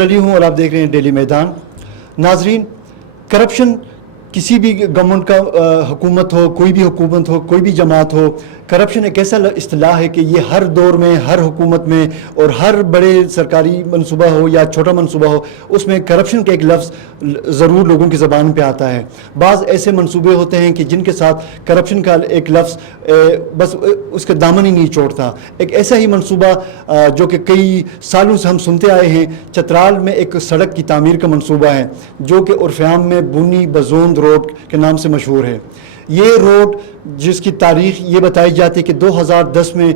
علی ہوں اور آپ دیکھ رہے ہیں ڈیلی میدان. ناظرین، کرپشن کسی بھی گورنمنٹ کا حکومت ہو، کوئی بھی حکومت ہو، کوئی بھی جماعت ہو، کرپشن ایک ایسا اصطلاح ہے کہ یہ ہر دور میں، ہر حکومت میں اور ہر بڑے سرکاری منصوبہ ہو یا چھوٹا منصوبہ ہو، اس میں کرپشن کا ایک لفظ ضرور لوگوں کی زبان پہ آتا ہے. بعض ایسے منصوبے ہوتے ہیں کہ جن کے ساتھ کرپشن کا ایک لفظ بس اس کا دامن ہی نہیں چھوڑتا. ایک ایسا ہی منصوبہ جو کہ کئی سالوں سے ہم سنتے آئے ہیں، چترال میں ایک سڑک کی تعمیر کا منصوبہ ہے جو کہ عرف عام میں بونی بزوند روڈ کے نام سے مشہور ہے. یہ روڈ جس کی تاریخ یہ بتائی جاتی ہے کہ 2010 میں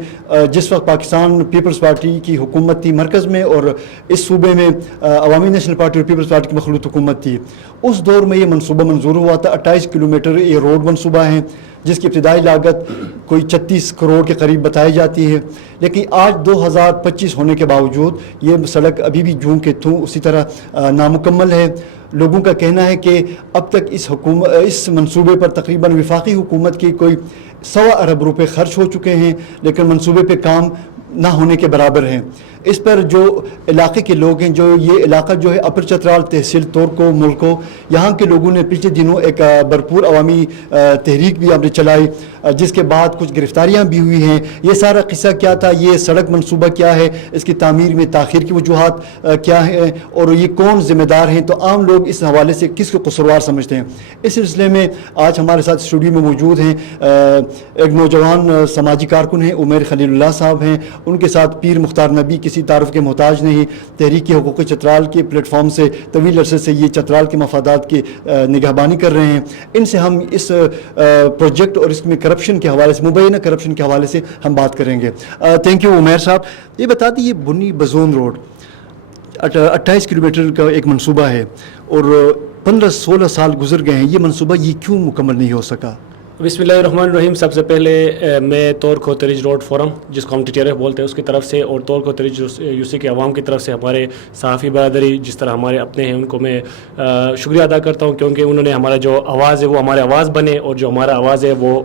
جس وقت پاکستان پیپلز پارٹی کی حکومت تھی مرکز میں اور اس صوبے میں عوامی نیشنل پارٹی اور پیپلز پارٹی کی مخلوط حکومت تھی، اس دور میں یہ منصوبہ منظور ہوا تھا. 28 کلومیٹر یہ روڈ منصوبہ ہے جس کی ابتدائی لاگت کوئی 36 کروڑ کے قریب بتائی جاتی ہے. لیکن آج 2025 ہونے کے باوجود یہ سڑک ابھی بھی جوں کے تھوں اسی طرح نامکمل ہے. لوگوں کا کہنا ہے کہ اب تک اس منصوبے پر تقریباً وفاقی حکومت کی کوئی 100 ارب روپے خرچ ہو چکے ہیں، لیکن منصوبے پہ کام نہ ہونے کے برابر ہیں. اس پر جو علاقے کے لوگ ہیں، جو یہ علاقہ جو ہے اپر چترال تحصیل تورکو ملکو، یہاں کے لوگوں نے پچھلے دنوں ایک بھرپور عوامی تحریک بھی آپ نے چلائی، جس کے بعد کچھ گرفتاریاں بھی ہوئی ہیں. یہ سارا قصہ کیا تھا، یہ سڑک منصوبہ کیا ہے، اس کی تعمیر میں تاخیر کی وجوہات کیا ہیں اور یہ کون ذمہ دار ہیں، تو عام لوگ اس حوالے سے کس کو قصوروار سمجھتے ہیں. اس سلسلے میں آج ہمارے ساتھ اسٹوڈیو میں موجود ہیں ایک نوجوان سماجی کارکن ہیں، عمیر خلیل اللہ صاحب ہیں. ان کے ساتھ پیر مختار نبی کسی تعارف کے محتاج نہیں، تحریک حقوق چترال کے پلیٹ فارم سے طویل عرصے سے یہ چترال کے مفادات کی نگہبانی کر رہے ہیں. ان سے ہم اس پروجیکٹ اور اس میں کرپشن کے حوالے سے، مبینہ کرپشن کے حوالے سے ہم بات کریں گے. تھینک یو عمیر صاحب. یہ بتا دیے یہ بنی بزون روڈ 28 کلومیٹر کا ایک منصوبہ ہے اور 15-16 سال گزر گئے ہیں، یہ منصوبہ یہ کیوں مکمل نہیں ہو سکا؟ بسم اللہ الرحمن الرحیم. سب سے پہلے میں تورکو ترج روڈ فورم جس کو ہم TTRF بولتے ہیں اس کی طرف سے اور تورکو ترج UC کے عوام کی طرف سے ہمارے صحافی برادری جس طرح ہمارے اپنے ہیں ان کو میں شکریہ ادا کرتا ہوں، کیونکہ انہوں نے ہمارا جو آواز ہے وہ ہمارے آواز بنے اور جو ہمارا آواز ہے وہ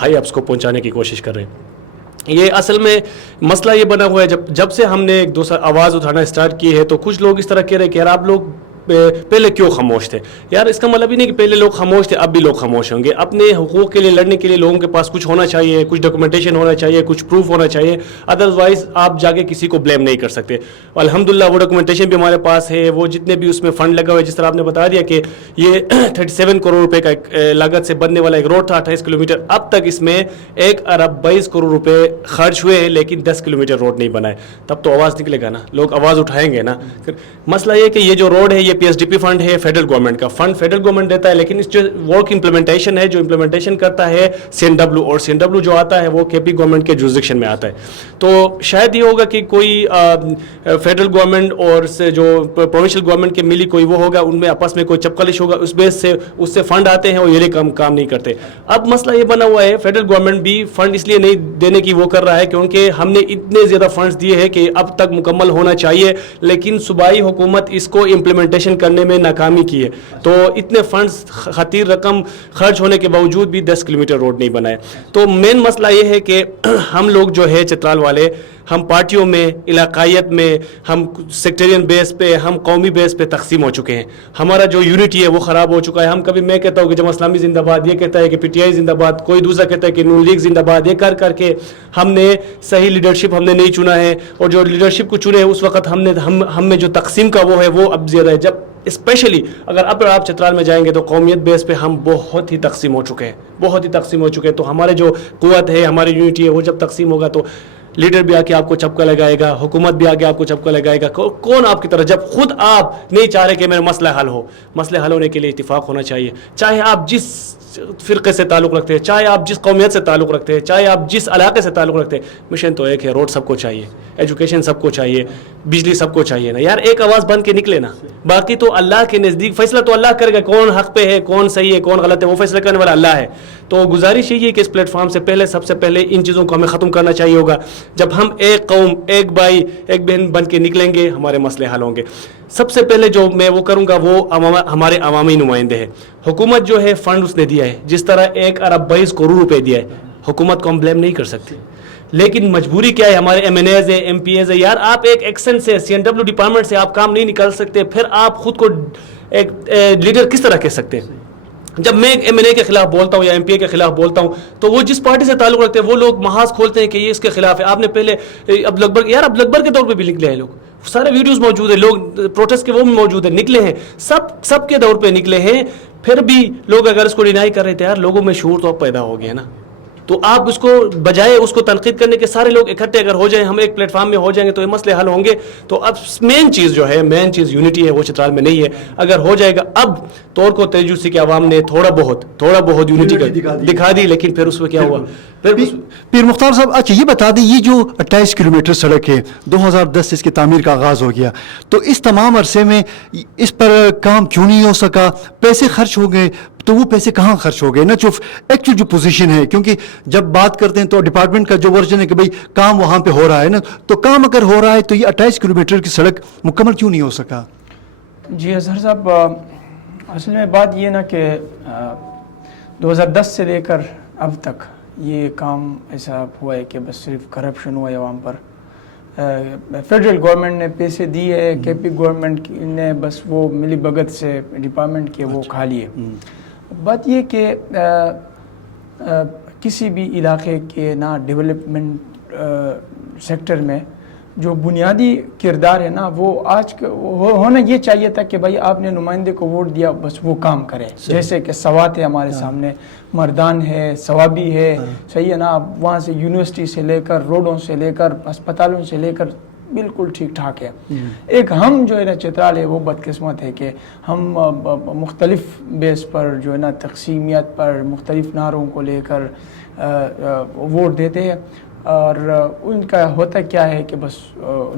ہائی اپس کو پہنچانے کی کوشش کر رہے ہیں. یہ اصل میں مسئلہ یہ بنا ہوا ہے جب سے ہم نے ایک دوسرا آواز اٹھانا اسٹارٹ کی ہے تو کچھ لوگ اس طرح کہہ رہے ہیں کہ یار آپ لوگ پہلے کیوں خاموش تھے. یار اس کا مطلب ہی نہیں کہ پہلے لوگ خاموش تھے اب بھی لوگ خاموش ہوں گے. اپنے حقوق کے لیے لڑنے کے لیے لوگوں کے پاس کچھ ہونا چاہیے، کچھ ڈاکومنٹیشن ہونا چاہیے، کچھ پروف ہونا چاہیے، ادروائز آپ جا کے کسی کو بلیم نہیں کر سکتے. الحمدللہ وہ ڈاکومنٹیشن بھی ہمارے پاس ہے. وہ جتنے بھی اس میں فنڈ لگا ہوا ہے، جس طرح آپ نے بتا دیا کہ یہ 37 کروڑ روپے کا ایک لاگت سے بننے والا ایک روڈ تھا 28 کلومیٹر، اب تک اس میں 1 ارب 22 کروڑ روپے خرچ ہوئے ہیں لیکن 10 کلومیٹر روڈ نہیں بنا ہے. تب تو آواز نکلے گا نا، لوگ آواز اٹھائیں گے نا. مسئلہ یہ کہ یہ جو روڈ ہے یہ PSDP فنڈ ہے، فیڈرل گورنمنٹ کا فنڈ فیڈرل گورنمنٹ دیتا ہے، لیکن اس جو ورک امپلیمنٹیشن ہے، جو امپلیمنٹیشن کرتا ہے CNW اور CNW جو آتا ہے وہ KP گورنمنٹ کے جورسڈکشن میں آتا ہے. تو شاید یہ ہوگا کہ کوئی فیڈرل گورنمنٹ اور سے جو پروونشل گورنمنٹ کے ملی کوئی وہ ہوگا، ان میں آپس میں کوئی چپکلش ہوگا، اس بیس سے اس سے فنڈ آتے ہیں اور یہ کام نہیں کرتے. اب مسئلہ یہ بنا ہوا ہے فیڈرل گورنمنٹ بھی فنڈ اس لیے نہیں دینے کی وہ کر رہا ہے کیونکہ ہم نے اتنے زیادہ فنڈز دیے ہیں کہ اب تک مکمل ہونا چاہیے، لیکن صوبائی حکومت اس کو امپلیمنٹیشن کرنے میں ناکامی کی ہے. تو اتنے فنڈز خطیر رقم خرچ ہونے کے باوجود بھی 10 کلومیٹر روڈ نہیں بنائے. تو مین مسئلہ یہ ہے کہ ہم لوگ جو ہے چترال والے، ہم پارٹیوں میں، علاقائیت میں، ہم سیکٹرین بیس پہ، ہم قومی بیس پہ تقسیم ہو چکے ہیں. ہمارا جو یونٹی ہے وہ خراب ہو چکا ہے. ہم کبھی میں کہتا ہوں کہ جماعت اسلامی زندہ باد، یہ کہتا ہے کہ PTI زندہ باد، کوئی دوسرا کہتا ہے کہ نون لیگ زندہ باد. یہ کر کے ہم نے صحیح لیڈرشپ ہم نے نہیں چنا ہے، اور جو لیڈرشپ کو چنے اس وقت ہم میں جو تقسیم کا وہ ہے وہ اب زیادہ ہے. جب اسپیشلی اگر اب آپ چترال میں جائیں گے تو قومیت بیس پہ ہم بہت ہی تقسیم ہو چکے ہیں. تو ہمارے جو قوت ہے، ہماری یونٹی ہے، وہ جب تقسیم ہوگا تو لیڈر بھی آ کے آپ کو چپکا لگائے گا، حکومت بھی آ کے آپ کو چپکا لگائے گا. کون آپ کی طرف، جب خود آپ نہیں چاہ رہے کہ میرا مسئلہ حل ہو. مسئلے حل ہونے کے لیے اتفاق ہونا چاہیے، چاہے آپ جس فرقے سے تعلق رکھتے ہیں، چاہے آپ جس قومیت سے تعلق رکھتے ہیں، چاہے آپ جس علاقے سے تعلق رکھتے ہیں. مشن تو ایک ہے، روڈ سب کو چاہیے، ایجوکیشن سب کو چاہیے، بجلی سب کو چاہیے نا. یار ایک آواز بن کے نکلے نا. باقی تو اللہ کے نزدیک فیصلہ تو اللہ کرے گا، کون حق پہ ہے، کون صحیح ہے، کون غلط ہے، وہ فیصلہ کرنے والا اللہ ہے. تو گزارش یہی ہے کہ اس پلیٹ فارم سے پہلے سب سے پہلے ان چیزوں کو ہمیں ختم کرنا چاہیے ہوگا. جب ہم ایک قوم، ایک بھائی، ایک بہن بن کے نکلیں گے ہمارے مسئلے حل ہوں گے. سب سے پہلے جو میں وہ کروں گا وہ ہمارے عوامی نمائندے ہیں. حکومت جو ہے فنڈ اس نے دیا ہے، جس طرح 1 ارب 22 کروڑ روپے دیا ہے، حکومت کو ہم بلیم نہیں کر سکتے. لیکن مجبوری کیا ہے, ہمارے ایم این ایز ہے, ایم پی ایز ہے, یار آپ ایک ایکشن سے سی این ڈبلیو ڈپارٹمنٹ سے آپ کام نہیں نکال سکتے, پھر آپ خود کو ایک لیڈر کس طرح کہہ سکتے ہیں؟ جب میں ایم این اے کے خلاف بولتا ہوں یا ایم پی اے کے خلاف بولتا ہوں تو وہ جس پارٹی سے تعلق رکھتے ہیں وہ لوگ محاذ کھولتے ہیں کہ یہ اس کے خلاف ہے. آپ نے پہلے اب لگبر کے طور پہ بھی نکلے ہیں لوگ, سارے ویڈیوز موجود ہیں, لوگ پروٹیسٹ کے وہ بھی موجود ہیں, نکلے ہیں, سب کے دور پہ نکلے ہیں. پھر بھی لوگ اگر اس کو ڈینائی کر رہے تھے, یار لوگوں میں شعور تو اب پیدا ہو گیا نا. تو آپ اس کو بجائے اس کو تنقید کرنے کے سارے لوگ اکٹھے اگر ہو جائیں, ہم ایک پلیٹ فارم میں ہو جائیں گے تو یہ مسئلے حل ہوں گے. تو اب مین چیز جو ہے, مین چیز یونٹی ہے, وہ چترال میں نہیں ہے. اگر ہو جائے گا, اب طور کو تیجوسی کے عوام نے تھوڑا بہت یونٹی دکھا دی, لیکن پھر اس میں کیا ہوا, پیر مختار صاحب اچھا یہ بتا دیں, یہ جو 28 کلومیٹر سڑک ہے 2010 سے اس کی تعمیر کا آغاز ہو گیا, تو اس تمام عرصے میں اس پر کام کیوں نہیں ہو سکا؟ پیسے خرچ ہو گئے, تو وہ پیسے کہاں خرچ ہو گئے نا, جو ایکچوئل جو پوزیشن ہے, کیونکہ جب بات کرتے ہیں تو ڈپارٹمنٹ کا جو ورژن ہے کہ بھئی کام وہاں پہ ہو رہا ہے نا, تو کام اگر ہو رہا ہے تو یہ 28 کلومیٹر کی سڑک مکمل کیوں نہیں ہو سکا؟ جی اظہر صاحب, اصل میں بات یہ نا کہ 2010 سے لے کر اب تک یہ کام ایسا ہوا ہے کہ بس صرف کرپشن ہوا ہے عوام پر. فیڈرل گورنمنٹ نے پیسے دیے ہے, کے پی گورنمنٹ نے بس وہ ملی بھگت سے ڈپارٹمنٹ کے وہ کھا لیے. بات یہ کہ کسی بھی علاقے کے نا ڈیولپمنٹ سیکٹر میں جو بنیادی کردار ہے نا, وہ آج ہونا یہ چاہیے تھا کہ بھائی آپ نے نمائندے کو ووٹ دیا, بس وہ کام کرے. جیسے کہ سوات ہے ہمارے سامنے, مردان ہے, ثوابی ہے, صحیح ہے نا, وہاں سے یونیورسٹی سے لے کر, روڈوں سے لے کر, اسپتالوں سے لے کر بالکل ٹھیک ٹھاک ہے. ایک ہم جو ہے نا چترال ہے وہ بدقسمت ہے کہ ہم مختلف بیس پر جو ہے نا تقسیمیت پر مختلف نعروں کو لے کر ووٹ دیتے ہیں, اور ان کا ہوتا کیا ہے کہ بس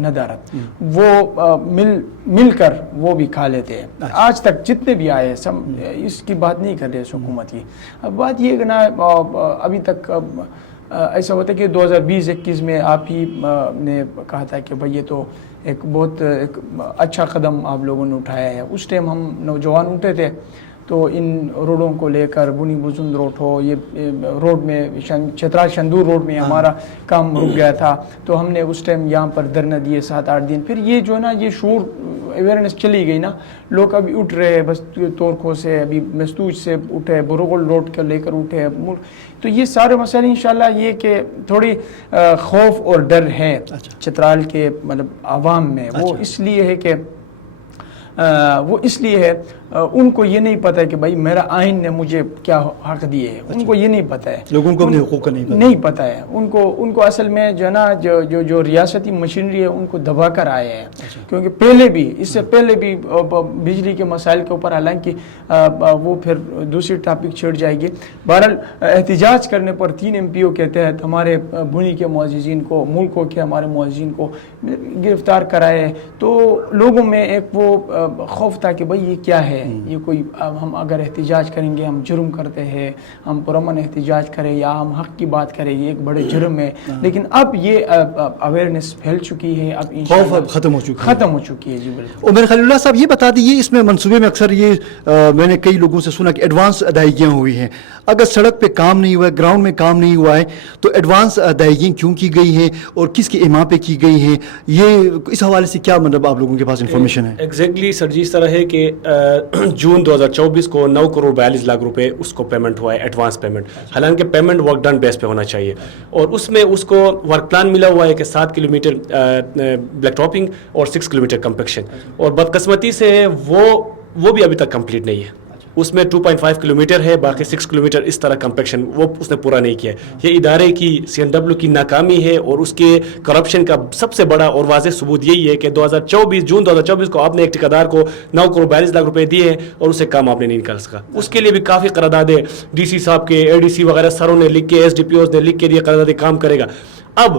ندارت, وہ مل کر وہ بھی کھا لیتے ہیں. آج تک جتنے بھی آئے سب اس کی بات نہیں کر رہے اس حکومت کی. اب بات یہ کہ نا ابھی تک ایسا ہوتا ہے کہ 2020-21 میں آپ ہی نے کہا تھا کہ بھئی یہ تو ایک بہت اچھا قدم آپ لوگوں نے اٹھایا ہے. اس ٹائم ہم نوجوان اٹھے تھے تو ان روڈوں کو لے کر, بنی بزند روڈ ہو, یہ روڈ میں چترال شندور روڈ میں ہمارا کام رک گیا تھا, تو ہم نے اس ٹائم یہاں پر دھرنا دیے 7-8 دن. پھر یہ جو ہے نا یہ شعور اویئرنیس چلی گئی نا, لوگ ابھی اٹھ رہے ہیں, بس تورکھو سے, ابھی مستوج سے اٹھے, بروغل روڈ کے لے کر اٹھے. تو یہ سارے مسائل انشاءاللہ یہ کہ تھوڑی خوف اور ڈر ہے چترال کے مطلب عوام میں. وہ اس لیے ہے کہ ان کو یہ نہیں پتہ کہ بھائی میرا آئین نے مجھے کیا حق دیے ہے, ان کو یہ نہیں پتہ ہے, لوگوں کو اپنے حقوق کا نہیں پتہ ہے. ان کو اصل میں جو ہے نا جو ریاستی مشینری ہے ان کو دبا کر آئے ہیں. کیونکہ پہلے بھی, اس سے پہلے بھی بجلی کے مسائل کے اوپر, حالانکہ وہ پھر دوسری ٹاپک چھڑ جائے گی. بہرحال احتجاج کرنے پر 3 MPO کے تحت ہمارے بنی کے معززین کو, ملکوں کے ہمارے معززین کو گرفتار کرائے, تو لوگوں میں ایک وہ خوف تھا کہ بھئی یہ کیا ہے, یہ کوئی ہم اگر احتجاج کریں گے ہم جرم کرتے ہیں, ہم پرامن احتجاج کریں یا ہم حق کی بات کریں یہ ایک بڑے جرم ہے. لیکن اب یہ اویئرنیس پھیل چکی ہے, اب خوف ختم ہو چکی ہے. جی بالکل. عمر خلیل اللہ صاحب یہ بتا دیجیے, اس میں منصوبے میں اکثر یہ میں نے کئی لوگوں سے سنا کہ ایڈوانس ادائیگیاں ہوئی ہیں. اگر سڑک پہ کام نہیں ہوا ہے, گراؤنڈ میں کام نہیں ہوا ہے, تو ایڈوانس ادائیگیاں کیوں کی گئی ہیں اور کس کے ایما پہ کی گئی ہیں, یہ اس حوالے سے کیا مطلب آپ لوگوں کے پاس انفارمیشن ہے؟ ایگزیکٹلی سر جی, اس طرح ہے کہ جون 2024 کو 9 کروڑ 42 لاکھ روپے اس کو پیمنٹ ہوا ہے, ایڈوانس پیمنٹ. حالانکہ پیمنٹ ورک ڈن بیس پہ ہونا چاہیے, اور اس میں اس کو ورک پلان ملا ہوا ہے کہ 7 کلومیٹر بلیک ٹاپنگ اور 6 کلومیٹر کمپیکشن, اور بدقسمتی سے وہ بھی ابھی تک کمپلیٹ نہیں ہے. اس میں 2.5 کلومیٹر ہے, باقی 6 کلومیٹر اس طرح کمپیکشن وہ اس نے پورا نہیں کیا ہے. یہ ادارے کی CNW کی ناکامی ہے, اور اس کے کرپشن کا سب سے بڑا اور واضح ثبوت یہی ہے کہ جون 2024 کو آپ نے ایک ٹھیکیدار کو 9 کروڑ 42 لاکھ روپے دیے ہیں, اور اسے کام آپ نے نہیں نکال سکا. اس کے لیے بھی کافی قراردادیں DC صاحب کے, ADC وغیرہ سروں نے لکھ کے, SDPOs نے لکھ کے دیے قراردادیں کام کرے گا. اب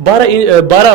12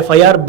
FIR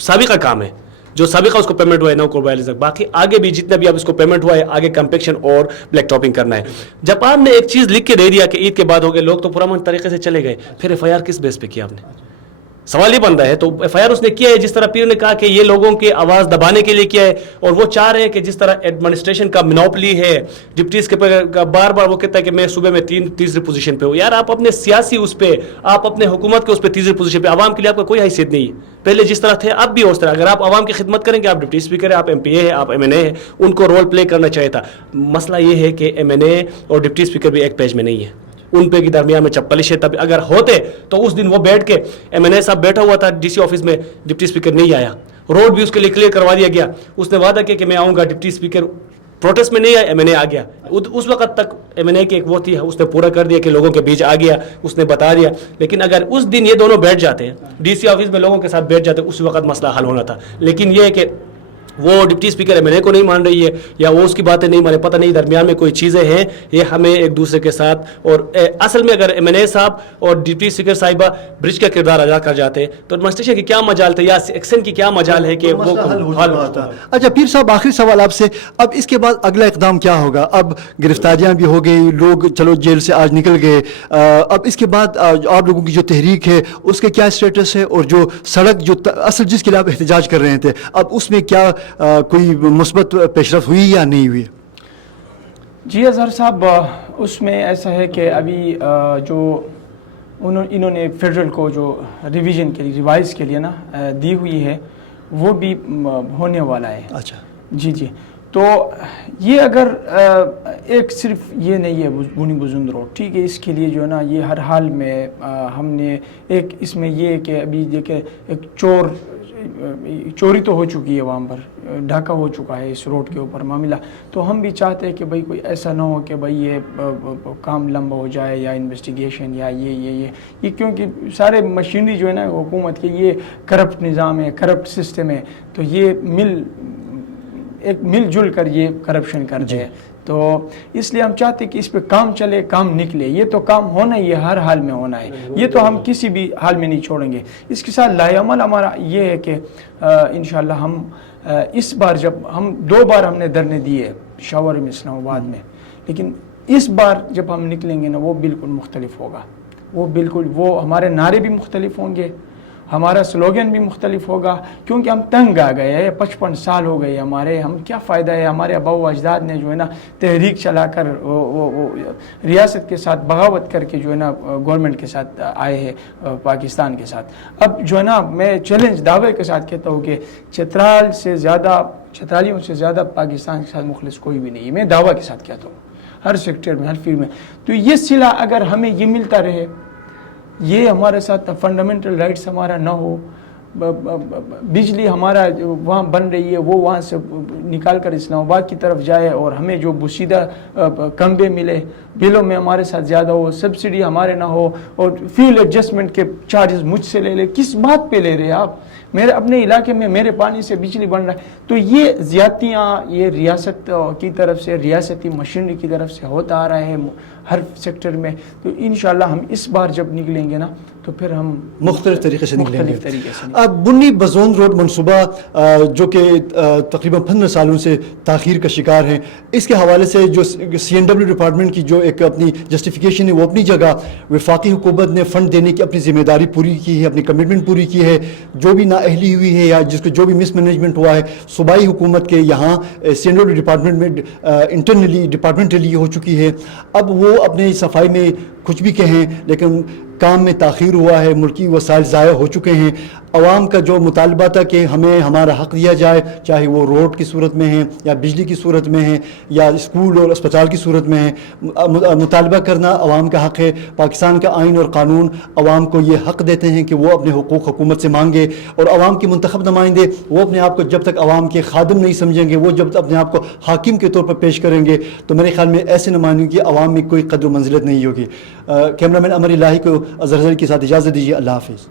سابقہ کام ہے, جو سابقہ اس کو پیمنٹ ہوا ہے 9 کروڑ 42 لاکھ, باقی آگے بھی جتنا بھی اب اس کو پیمنٹ ہوا ہے آگے کمپیکشن اور بلیک ٹاپنگ کرنا ہے. جب آپ نے ایک چیز لکھ کے دے دیا کہ عید کے بعد ہو گئے, لوگ تو پرامن طریقے سے چلے گئے, پھر ایف آئی آر کس بیس پہ کیا آپ نے؟ سوال یہ بن رہا ہے. تو ایف آئی آر اس نے کیا ہے جس طرح پیر نے کہا کہ یہ لوگوں کی آواز دبانے کے لیے کیا ہے, اور وہ چاہ رہے ہیں کہ جس طرح ایڈمنسٹریشن کا منوپلی ہے, ڈپٹی اسپیکر کا بار بار وہ کہتا ہے کہ میں صوبے میں تیسری پوزیشن پہ ہوں. یار آپ اپنے سیاسی اس پہ, آپ اپنے حکومت کے اس پہ تیسری پوزیشن پہ, عوام کے لیے آپ کا کوئی حیثیت نہیں ہے. پہلے جس طرح تھے اب بھی اس طرح, اگر آپ عوام کی خدمت کریں گے, آپ ڈپٹی اسپیکر ہیں, آپ ایم پی اے ہیں, آپ ایم این اے ہیں, ان کو رول پلے کرنا چاہیے تھا. مسئلہ یہ ہے کہ ایم این اے اور ڈپٹی اسپیکر بھی ایک پیج میں نہیں ہے, ان پہ کی درمیان میں چپلش ہے. تب اگر ہوتے تو اس دن وہ بیٹھ کے, ایم این اے صاحب بیٹھا ہوا تھا ڈی سی آفس میں, ڈپٹی اسپیکر نہیں آیا, روڈ بھی اس کے لیے کلیئر کروا دیا گیا, اس نے وعدہ کیا کہ میں آؤں گا, ڈپٹی اسپیکر پروٹیسٹ میں نہیں آیا, ایم این اے آ گیا. اس وقت تک ایم این اے کی ایک وہ تھی, اس نے پورا کر دیا کہ لوگوں کے بیچ آ گیا, اس نے بتا دیا. لیکن اگر اس دن یہ دونوں بیٹھ جاتے ہیں ڈی سی آفس میں لوگوں کے ساتھ بیٹھ جاتے, اس وقت مسئلہ حل ہونا تھا. لیکن یہ ہے کہ وہ ڈپٹی اسپیکر ایم این اے کو نہیں مان رہی ہے, یا وہ اس کی باتیں نہیں مانے, پتہ نہیں درمیان میں کوئی چیزیں ہیں. یہ ہمیں ایک دوسرے کے ساتھ, اور اصل میں اگر ایم این اے صاحب اور ڈپٹی اسپیکر صاحبہ برج کا کردار ادا کر جاتے تو ایڈمنسٹریشن کی کیا مجال تھا, یا ایکشن کی کیا مجال ہے کہ وہ حل ہوتا. اچھا پیر صاحب, آخری سوال آپ سے, اب اس کے بعد اگلا اقدام کیا ہوگا؟ اب گرفتاریاں بھی ہو گئی, لوگ چلو جیل سے آج نکل گئے, اب اس کے بعد آپ لوگوں کی جو تحریک ہے اس کے کیا اسٹیٹس ہے, اور جو سڑک جو اصل جس کے لیے آپ احتجاج کر رہے تھے, اب اس میں کیا کوئی مثبت پیش رفت ہوئی یا نہیں ہوئی؟ جی اظہر صاحب, اس میں ایسا ہے کہ ابھی جو انہوں نے فیڈرل کو جو ریویژن کے لیے, ریوائز کے لیے نا دی ہوئی ہے, وہ بھی ہونے والا ہے. اچھا جی جی. تو یہ اگر ایک صرف یہ نہیں ہے بونی بزند روڈ, ٹھیک ہے, اس کے لیے جو ہے نا یہ ہر حال میں ہم نے ایک اس میں یہ کہ ابھی دیکھیں ایک چوری تو ہو چکی ہے, وہاں پر ڈھاکہ ہو چکا ہے اس روڈ کے اوپر معاملہ. تو ہم بھی چاہتے ہیں کہ بھائی کوئی ایسا نہ ہو کہ بھائی یہ کام لمبا ہو جائے, یا انویسٹیگیشن یا یہ کیونکہ سارے مشینری جو ہے نا حکومت کے, یہ کرپٹ نظام ہے, کرپٹ سسٹم ہے, تو یہ مل جل کر یہ کرپشن کرتے ہیں. تو اس لیے ہم چاہتے ہیں کہ اس پہ کام چلے, کام نکلے. یہ تو کام ہونا ہی ہے, ہر حال میں ہونا ہے, یہ تو ہم کسی بھی حال میں نہیں چھوڑیں گے. اس کے ساتھ لائے عمل ہمارا یہ ہے کہ انشاءاللہ ہم اس بار, جب ہم 2 بار ہم نے دھرنے دیے شاور میں اسلام آباد میں, لیکن اس بار جب ہم نکلیں گے نا وہ بالکل مختلف ہوگا. وہ ہمارے نعرے بھی مختلف ہوں گے, ہمارا سلوگن بھی مختلف ہوگا, کیونکہ ہم تنگ آ گئے ہیں. 55 سال ہو گئے ہمارے, ہم کیا فائدہ ہے, ہمارے آبا و اجداد نے جو ہے نا تحریک چلا کر وہ ریاست کے ساتھ بغاوت کر کے جو ہے نا گورنمنٹ کے ساتھ آئے ہیں, پاکستان کے ساتھ. اب جو ہے نا میں چیلنج دعوے کے ساتھ کہتا ہوں کہ چترالیوں سے زیادہ پاکستان کے ساتھ مخلص کوئی بھی نہیں ہے. میں دعویٰ کے ساتھ کہتا ہوں, ہر سیکٹر میں, ہر فیلڈ میں. تو یہ صلہ اگر ہمیں یہ ملتا رہے, یہ ہمارے ساتھ فنڈامنٹل رائٹس ہمارا نہ ہو, بجلی ہمارا وہاں بن رہی ہے وہ وہاں سے نکال کر اسلام آباد کی طرف جائے, اور ہمیں جو بسیدہ کمبے ملے, بلوں میں ہمارے ساتھ زیادہ ہو, سبسڈی ہمارے نہ ہو, اور فیول ایڈجسٹمنٹ کے چارجز مجھ سے لے لے. کس بات پہ لے رہے آپ؟ میرے اپنے علاقے میں میرے پانی سے بجلی بن رہا ہے. تو یہ زیادتیاں یہ ریاست کی طرف سے, ریاستی مشینری کی طرف سے ہوتا آ رہا ہے ہر سیکٹر میں. تو انشاءاللہ ہم اس بار جب نکلیں گے نا تو پھر ہم مختلف طریقے سے نکلیں گے. اب بنی بزون روڈ منصوبہ جو کہ تقریباً 15 سالوں سے تاخیر کا شکار ہے, اس کے حوالے سے جو سی این ڈبلیو ڈپارٹمنٹ کی جو ایک اپنی جسٹیفیکیشن ہے وہ اپنی جگہ, وفاقی حکومت نے فنڈ دینے کی اپنی ذمہ داری پوری کی ہے, اپنی کمٹمنٹ پوری کی ہے. جو بھی نااہلی ہوئی ہے یا جس کو جو بھی مس مینجمنٹ ہوا ہے, صوبائی حکومت کے یہاں سی این ڈبلیو ڈپارٹمنٹ میں انٹرنلی ڈپارٹمنٹلی ہو چکی ہے. اب وہ اپنے صفائی میں کچھ بھی کہیں, لیکن کام میں تاخیر ہوا ہے, ملکی وسائل ضائع ہو چکے ہیں. عوام کا جو مطالبہ تھا کہ ہمیں ہمارا حق دیا جائے, چاہے وہ روڈ کی صورت میں ہے یا بجلی کی صورت میں ہے یا اسکول اور اسپتال کی صورت میں ہے, مطالبہ کرنا عوام کا حق ہے. پاکستان کا آئین اور قانون عوام کو یہ حق دیتے ہیں کہ وہ اپنے حقوق حکومت سے مانگے, اور عوام کے منتخب نمائندے وہ اپنے آپ کو جب تک عوام کے خادم نہیں سمجھیں گے, وہ جب تک اپنے آپ کو حاکم کے طور پر پیش کریں گے, تو میرے خیال میں ایسے نمائندوں کی عوام میں کوئی قدر و منزلت نہیں ہوگی. کیمرہ مین امر الہی کو اظہر کے ساتھ اجازت دیجیے. اللہ حافظ.